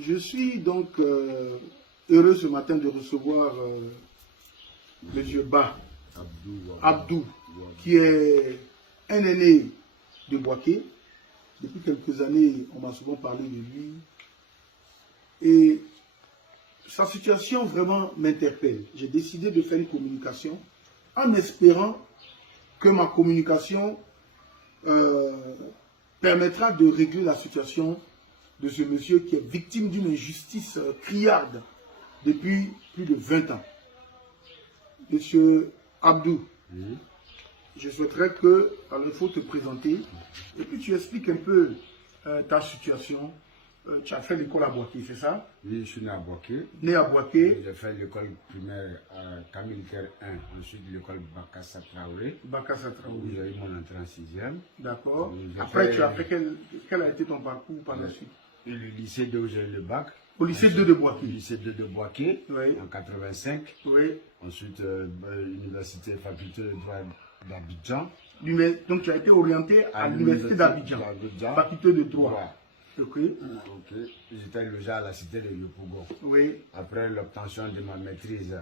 Je suis donc heureux ce matin de recevoir M. Abdou, qui est un aîné de Boaké. Depuis quelques années, on m'a souvent parlé de lui. Et sa situation vraiment m'interpelle. J'ai décidé de faire une communication en espérant que ma communication permettra de régler la situation de ce monsieur qui est victime d'une injustice criarde depuis plus de 20 ans. Monsieur Abdou, je souhaiterais que, alors il faut te présenter, et puis tu expliques un peu ta situation. Tu as fait l'école à Boaké, c'est ça? Oui, je suis né à Boaké. Né à Boaké. J'ai fait l'école primaire à Camilitaire 1, ensuite l'école Bakassa Traoré. Bakassa Traoré. Où j'ai eu mon entrée en 6e. D'accord. Après, tu as fait quel a été ton parcours par la suite? Le lycée 2 où j'ai eu le bac. Au lycée 2 de Boaké. Lycée 2 de Boaké, oui. En 85. Oui. Ensuite, université, faculté de droit d'Abidjan. Donc, tu as été orienté à l'université d'Abidjan, faculté de droit. Ok. J'étais logé à la cité de Yopougon. Oui. Après l'obtention de ma maîtrise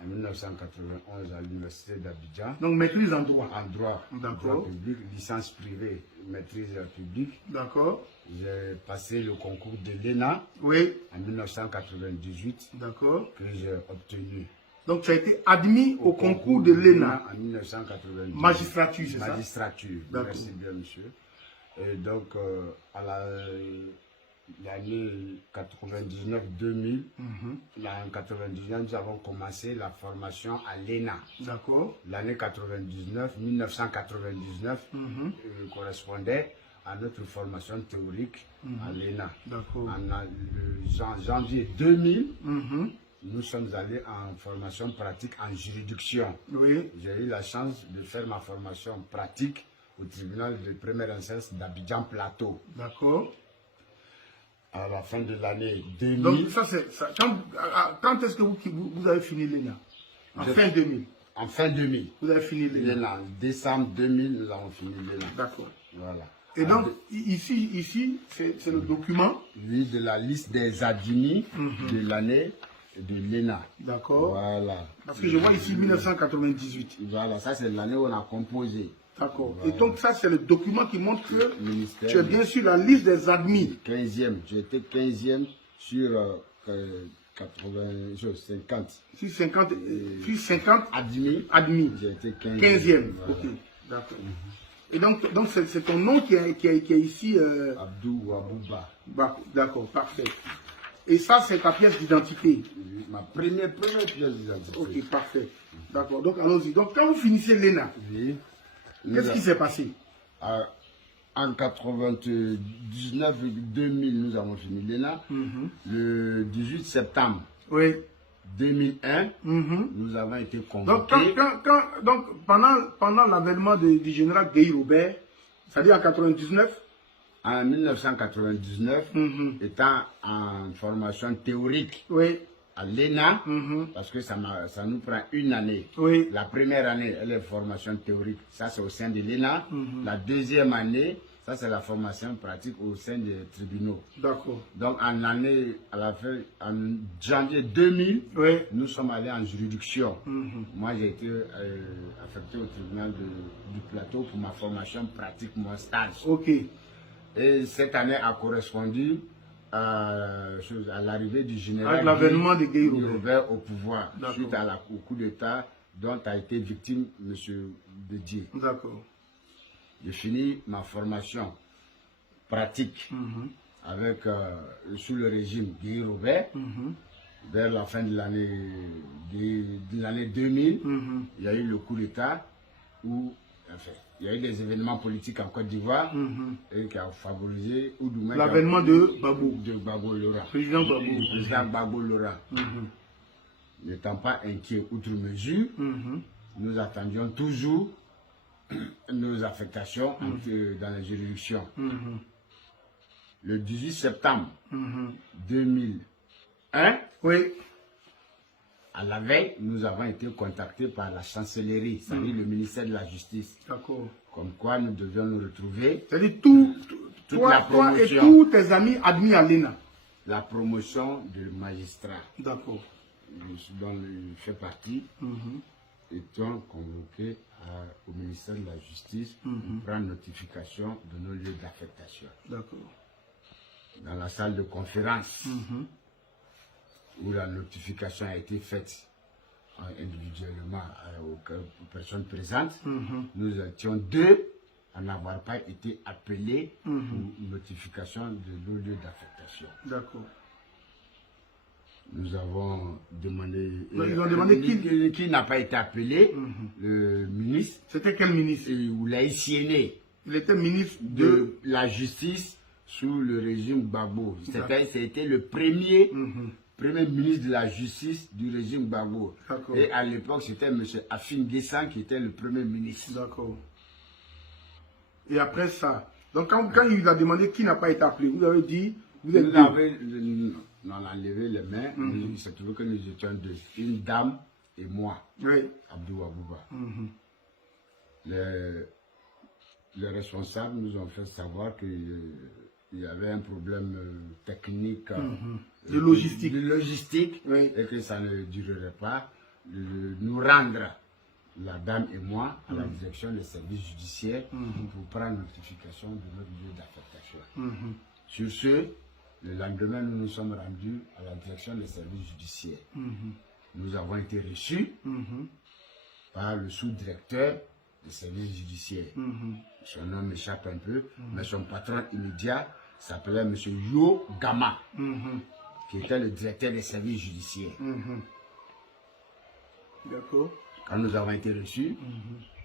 en 1991 à l'université d'Abidjan. Donc maîtrise en droit. En droit. Droit public, licence privée, maîtrise publique. D'accord. J'ai passé le concours de l'ENA. Oui. En 1998. D'accord. Que j'ai obtenu. Donc tu as été admis au concours de l'ENA. En 1998. Magistrature, c'est ça? Magistrature. Merci bien, monsieur. Et donc, à l'année 99-2000, en 99, nous avons commencé la formation à l'ENA. D'accord. L'année 1999 correspondait à notre formation théorique à l'ENA. D'accord. En janvier 2000, nous sommes allés en formation pratique en juridiction. Oui. J'ai eu la chance de faire ma formation pratique au tribunal de première instance d'Abidjan Plateau. D'accord. À la fin de l'année 2000. Donc, ça, c'est ça. Quand est-ce que vous avez fini l'ENA? En fin 2000. En fin 2000. Vous avez fini l'ENA. En décembre 2000, nous avons fini l'ENA. D'accord. Voilà. Et donc, ici c'est le document. Oui, de la liste des admis de l'année de l'ENA. D'accord. Voilà. Parce que je vois ici 1998. Voilà, ça c'est l'année où on a composé. D'accord. Voilà. Et donc ça c'est le document qui montre que tu es bien sur la liste des admis. 15e. J'ai été 15e sur 50. Sur 50 admis. J'ai été 15e. Voilà. Ok. D'accord. Et donc c'est ton nom qui est ici. Abdou ou Abouba. D'accord, parfait. Et ça, c'est ta pièce d'identité. Ma première pièce d'identité. Ok, parfait. D'accord, donc allons-y. Donc quand vous finissez l'ENA, qu'est-ce qui s'est passé? En 99-2000, nous avons fini l'ENA. Le 18 septembre 2001, nous avons été convoqués. Donc pendant l'avènement du général Guy Robert, c'est-à-dire en 99, en 1999, étant en formation théorique à l'ENA, parce que ça nous prend une année. La première année, elle est formation théorique, ça c'est au sein de l'ENA. La deuxième année, ça c'est la formation pratique au sein des tribunaux. D'accord. Donc en janvier 2000, nous sommes allés en juridiction. Moi j'ai été affecté au tribunal du Plateau pour ma formation pratique, mon stage. Ok. Et cette année a correspondu à l'arrivée du général avec l'avènement de Guy Robert au pouvoir, suite au coup d'État dont a été victime M. Bédié. D'accord. J'ai fini ma formation pratique avec, sous le régime Guy Robert. Vers la fin de l'année 2000, il y a eu le coup d'État où il y a eu des événements politiques en Côte d'Ivoire et qui a favorisé l'avènement de Gbagbo Laurent. Président Gbagbo Laurent. N'étant pas inquiet outre mesure, nous attendions toujours nos affectations dans les juridictions. Le 18 septembre 2001, à la veille, nous avons été contactés par la chancellerie, c'est-à-dire le ministère de la Justice. D'accord. Comme quoi nous devions nous retrouver. C'est-à-dire toi et tous tes amis admis à l'ENA. la promotion de magistrat. D'accord. Dont il fait partie, étant convoqué au ministère de la Justice pour prendre notification de nos lieux d'affectation. D'accord. Dans la salle de conférence, où la notification a été faite individuellement aux personnes présentes, nous étions 2 à n'avoir pas été appelés pour notification de nos lieux d'affectation. D'accord. Nous avons demandé... Ils ont demandé qui n'a pas été appelé, le ministre. C'était quel ministre? Oulaye Siéné. Il était ministre de la Justice sous le régime Gbagbo. C'était le premier ministre de la Justice du régime Gbagbo. Et à l'époque, c'était M. Afin Guessan qui était le premier ministre. D'accord. Et après ça, donc quand il a demandé qui n'a pas été appelé, vous avez dit... On a levé les mains, il s'est trouvé que nous étions 2, une dame et moi, Abdou Abouba. Les responsables nous ont fait savoir qu'il y avait un problème technique, de logistique, et que ça ne durerait pas, de nous rendre, la dame et moi, à la direction des services judiciaires pour prendre notification de notre lieu d'affectation. Sur ce, le lendemain, nous nous sommes rendus à la direction des services judiciaires. Nous avons été reçus par le sous-directeur des services judiciaires. Son nom m'échappe un peu, mais son patron immédiat s'appelait M. Yo Gama, qui était le directeur des services judiciaires. D'accord. Quand nous avons été reçus,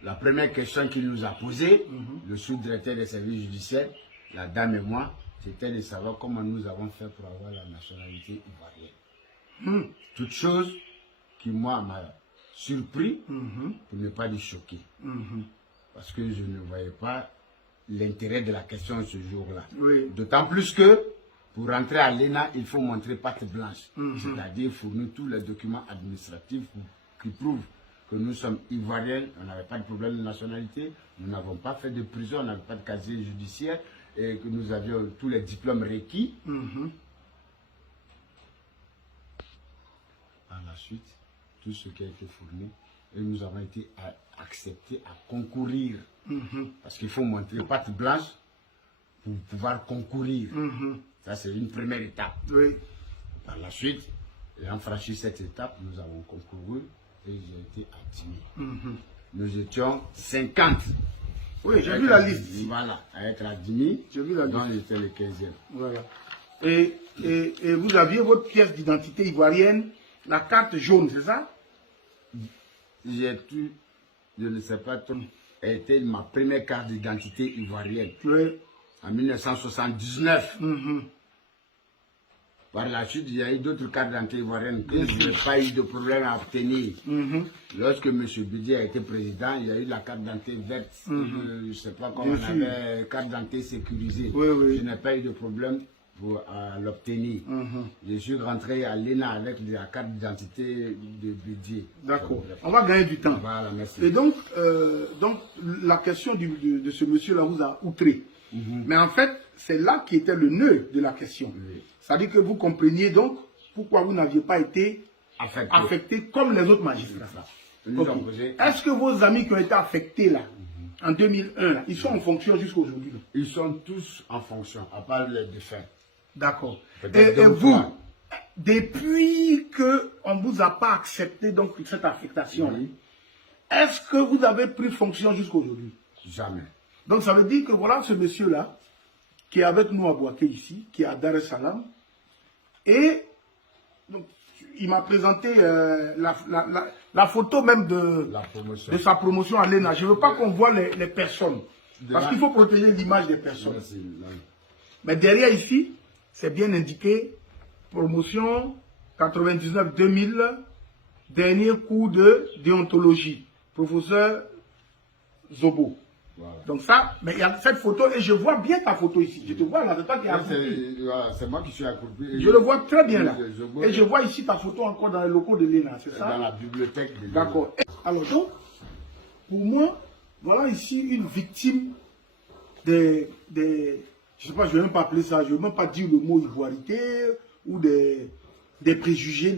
la première question qu'il nous a posée, le sous-directeur des services judiciaires, la dame et moi, c'était de savoir comment nous avons fait pour avoir la nationalité ivoirienne. Toute chose qui, moi, m'a surpris, pour ne pas dire choqué. Parce que je ne voyais pas l'intérêt de la question ce jour-là. D'autant plus que, pour rentrer à l'ENA, il faut montrer patte blanche. C'est-à-dire fournir tous les documents administratifs qui prouvent que nous sommes ivoiriens, on n'avait pas de problème de nationalité, nous n'avons pas fait de prison, on n'avait pas de casier judiciaire, et que nous avions tous les diplômes requis. Par la suite, tout ce qui a été fourni, et nous avons été acceptés à concourir. Parce qu'il faut montrer patte blanche pour pouvoir concourir. Ça, c'est une première étape. Par la suite, ayant franchi cette étape, nous avons concouru et j'ai été admis. Nous étions 50. Oui, j'ai vu la liste. Voilà, avec la DIMI, j'ai vu la liste. dont j'étais le 15e. Voilà. Et vous aviez votre pièce d'identité ivoirienne, la carte jaune, c'est ça? J'ai tout, je ne sais pas trop, a été ma première carte d'identité ivoirienne. En 1979. Par la suite, il y a eu d'autres cartes d'identité ivoiriennes que je n'ai pas eu de problème à obtenir. Lorsque M. Bidi a été président, il y a eu la carte d'identité verte. Je ne sais pas comment on avait carte d'identité sécurisée. Je n'ai pas eu de problème pour l'obtenir. Je suis rentré à l'ENA avec la carte d'identité de Bidi. D'accord. On va gagner du temps. Voilà, merci. Et donc la question de ce monsieur-là vous a outré. Mais en fait, c'est là qui était le nœud de la question. C'est-à-dire que vous compreniez donc pourquoi vous n'aviez pas été affecté comme les autres magistrats. Est-ce que vos amis qui ont été affectés là, en 2001, là, ils sont en fonction jusqu'à aujourd'hui? Ils sont tous en fonction, à part les défunts. D'accord. Et vous, depuis qu'on ne vous a pas accepté donc cette affectation, est-ce que vous avez pris fonction jusqu'à aujourd'hui? Jamais. Donc ça veut dire que voilà ce monsieur-là, qui est avec nous à Bouaké ici, qui est à Dar es Salaam, et donc, il m'a présenté la photo même de sa promotion à l'ENA. Je ne veux pas qu'on voit les personnes, parce qu'il faut protéger l'image des personnes. Mais derrière ici, c'est bien indiqué, promotion 99-2000, dernier cours de déontologie, professeur Zobo. Voilà. Donc ça, mais il y a cette photo et je vois bien ta photo ici. Je te vois là, c'est toi qui es accroupi. C'est moi qui suis accroupi. Je le vois très bien là. Et je vois ici ta photo encore dans les locaux de l'ENA, c'est ça? Dans la bibliothèque de l'ENA. D'accord. Alors donc, pour moi, voilà ici une victime je ne sais pas, je ne vais même pas appeler ça, je ne vais même pas dire le mot ivoirité ou des préjugés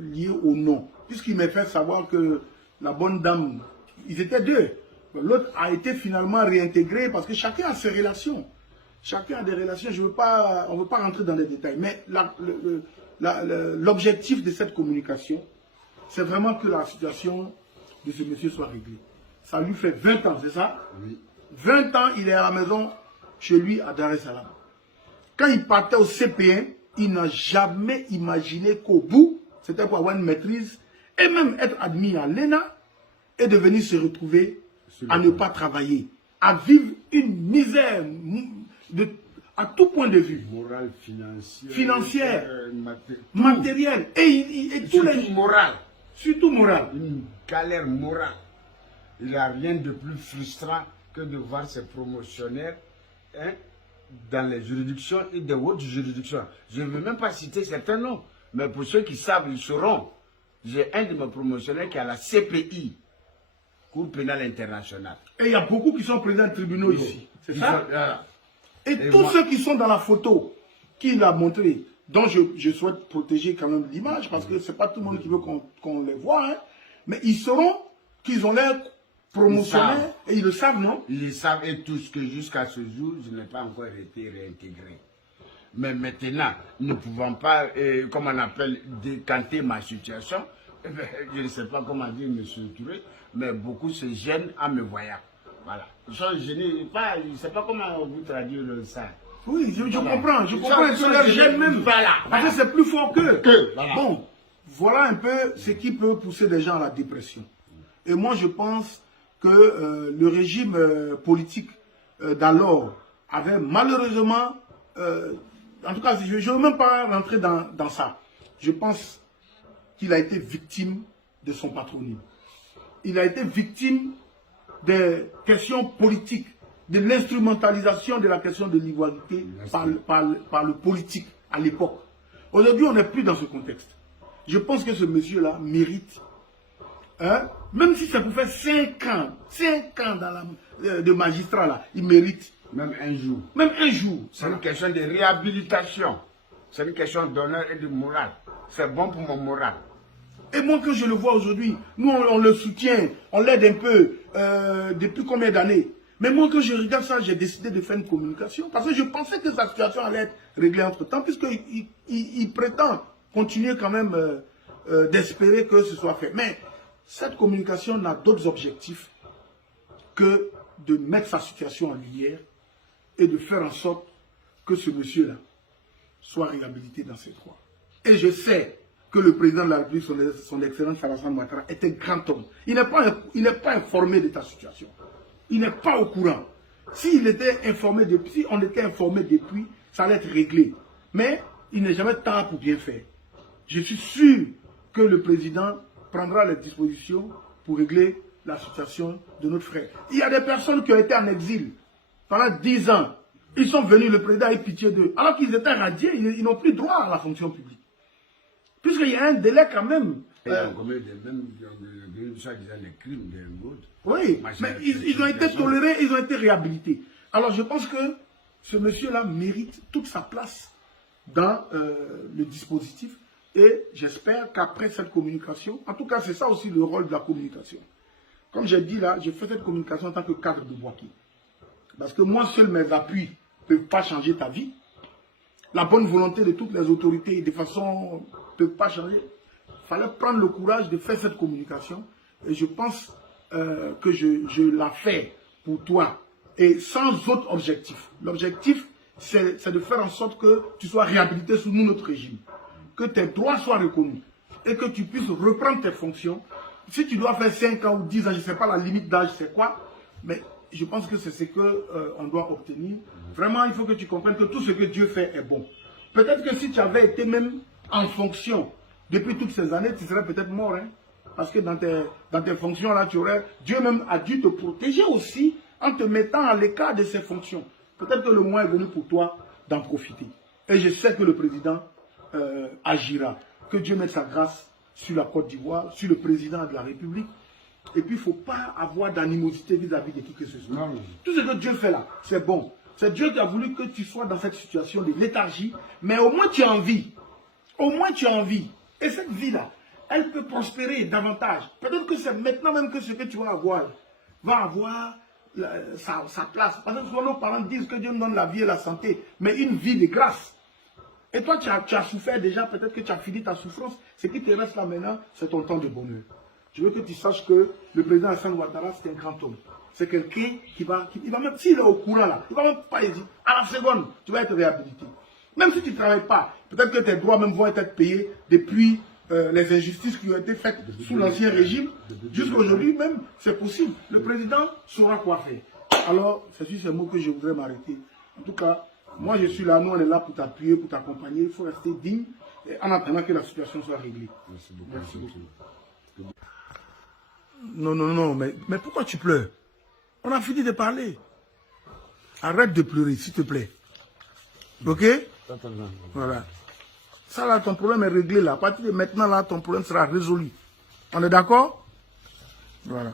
liés au nom. Puisqu'il m'a fait savoir que la bonne dame, ils étaient deux. L'autre a été finalement réintégré parce que chacun a ses relations. Chacun a des relations. On ne veut pas rentrer dans les détails. Mais l'objectif de cette communication, c'est vraiment que la situation de ce monsieur soit réglée. Ça lui fait 20 ans, c'est ça? Oui. 20 ans, il est à la maison, chez lui, à Dar es Salaam. Quand il partait au CP1, il n'a jamais imaginé qu'au bout, c'était pour avoir une maîtrise, et même être admis à l'ENA, et de venir se retrouver à ne pas travailler, à vivre une misère à tout point de vue. Morale, financière, matérielle, et tous les... morale. Surtout morale. Une galère morale. Il n'y a rien de plus frustrant que de voir ces promotionnaires dans les juridictions et des autres juridictions. Je ne veux même pas citer certains noms, mais pour ceux qui savent, ils sauront. J'ai un de mes promotionnaires qui est à la CPI, Cour pénale internationale. Et il y a beaucoup qui sont présidents de tribunaux ici. C'est ça? Et tous ceux qui sont dans la photo qu'il a montré, dont je souhaite protéger quand même l'image, parce que ce n'est pas tout le monde qui veut qu'on les voit, hein, mais ils sauront qu'ils ont l'air promotionnaires et ils le savent, non? Ils le savent et tous que jusqu'à ce jour, je n'ai pas encore été réintégré. Mais maintenant, ne pouvant pas, comme on appelle, décanter ma situation, je ne sais pas comment dire, M. Touré, mais beaucoup se gênent en me voyant. Voilà. Ils sont gênés, je ne sais pas comment vous traduire ça. Oui, je comprends. Je comprends un peu leur gêne même. Voilà. Parce que c'est plus fort qu'eux. Voilà. Bon, voilà un peu ce qui peut pousser des gens à la dépression. Et moi, je pense que le régime politique d'alors avait malheureusement, en tout cas, je ne veux même pas rentrer dans ça. Je pense qu'il a été victime de son patronyme. Il a été victime des questions politiques, de l'instrumentalisation de la question de l'ivoirité par le politique à l'époque. Aujourd'hui, on n'est plus dans ce contexte. Je pense que ce monsieur-là mérite, même si ça vous fait 5 ans de magistrat, là, il mérite. Même un jour. Même un jour. C'est une question de réhabilitation. C'est une question d'honneur et de morale. C'est bon pour mon moral. Et moi, quand je le vois aujourd'hui, nous, on le soutient, on l'aide un peu, depuis combien d'années? Mais moi, quand je regarde ça, j'ai décidé de faire une communication, parce que je pensais que sa situation allait être réglée entre-temps, puisqu'il prétend continuer quand même d'espérer que ce soit fait. Mais cette communication n'a d'autres objectifs que de mettre sa situation en lumière et de faire en sorte que ce monsieur-là soit réhabilité dans ses droits. Et je sais que le président de la République, son excellence Alassane Ouattara, est un grand homme. Il n'est pas informé de ta situation. Il n'est pas au courant. S'il était informé depuis, si on était informé depuis, ça allait être réglé. Mais il n'est jamais tard pour bien faire. Je suis sûr que le président prendra les dispositions pour régler la situation de notre frère. Il y a des personnes qui ont été en exil pendant 10 ans. Ils sont venus, le président a eu pitié d'eux. Alors qu'ils étaient radiés, ils n'ont plus droit à la fonction publique. Puisqu'il y a un délai quand même. Il y a combien de même des crimes, des autres. Oui, mais ils ont été tolérés, ils ont été réhabilités. Alors je pense que ce monsieur-là mérite toute sa place dans le dispositif. Et j'espère qu'après cette communication, en tout cas c'est ça aussi le rôle de la communication. Comme j'ai dit là, je fais cette communication en tant que cadre de Bouaké. Parce que moi seul mes appuis ne peuvent pas changer ta vie. La bonne volonté de toutes les autorités de façon ne peut pas changer. Il fallait prendre le courage de faire cette communication. Et je pense que je la fais pour toi. Et sans autre objectif. L'objectif, c'est de faire en sorte que tu sois réhabilité sous notre régime. Que tes droits soient reconnus. Et que tu puisses reprendre tes fonctions. Si tu dois faire 5 ans ou 10 ans, je ne sais pas la limite d'âge, c'est quoi. Mais je pense que c'est ce qu'on doit obtenir. Vraiment, il faut que tu comprennes que tout ce que Dieu fait est bon. Peut-être que si tu avais été même en fonction depuis toutes ces années, tu serais peut-être mort. Hein? Parce que dans tes fonctions, là, Dieu même a dû te protéger aussi en te mettant à l'écart de ses fonctions. Peut-être que le moment est venu pour toi d'en profiter. Et je sais que le président agira. Que Dieu mette sa grâce sur la Côte d'Ivoire, sur le président de la République. Et puis, il ne faut pas avoir d'animosité vis-à-vis de qui que ce soit. Non. Tout ce que Dieu fait là, c'est bon. C'est Dieu qui a voulu que tu sois dans cette situation de léthargie, mais au moins tu as envie. au moins tu as envie. Et cette vie-là, elle peut prospérer davantage. Peut-être que c'est maintenant même que ce que tu vas avoir sa place. Parce que souvent nos parents disent que Dieu nous donne la vie et la santé, mais une vie de grâce. Et toi, tu as souffert déjà, peut-être que tu as fini ta souffrance. Ce qui te reste là maintenant, c'est ton temps de bonheur. Je veux que tu saches que le président Alassane Ouattara, c'est un grand homme. C'est quelqu'un qui va même, s'il est au courant là, il va même pas hésiter. À la seconde, tu vas être réhabilité. Même si tu ne travailles pas, peut-être que tes droits même vont être payés depuis les injustices qui ont été faites sous l'ancien régime. Jusqu'à aujourd'hui même, c'est possible. Le président saura quoi faire. Alors, c'est sur ces mots que je voudrais m'arrêter. En tout cas, moi je suis là, nous on est là pour t'appuyer, pour t'accompagner. Il faut rester digne en attendant que la situation soit réglée. Merci beaucoup. Merci beaucoup. Non, mais pourquoi tu pleures? On a fini de parler. Arrête de pleurer, s'il te plaît. Ok? Voilà. Ça là, ton problème est réglé là. À partir de maintenant là, ton problème sera résolu. On est d'accord? Voilà.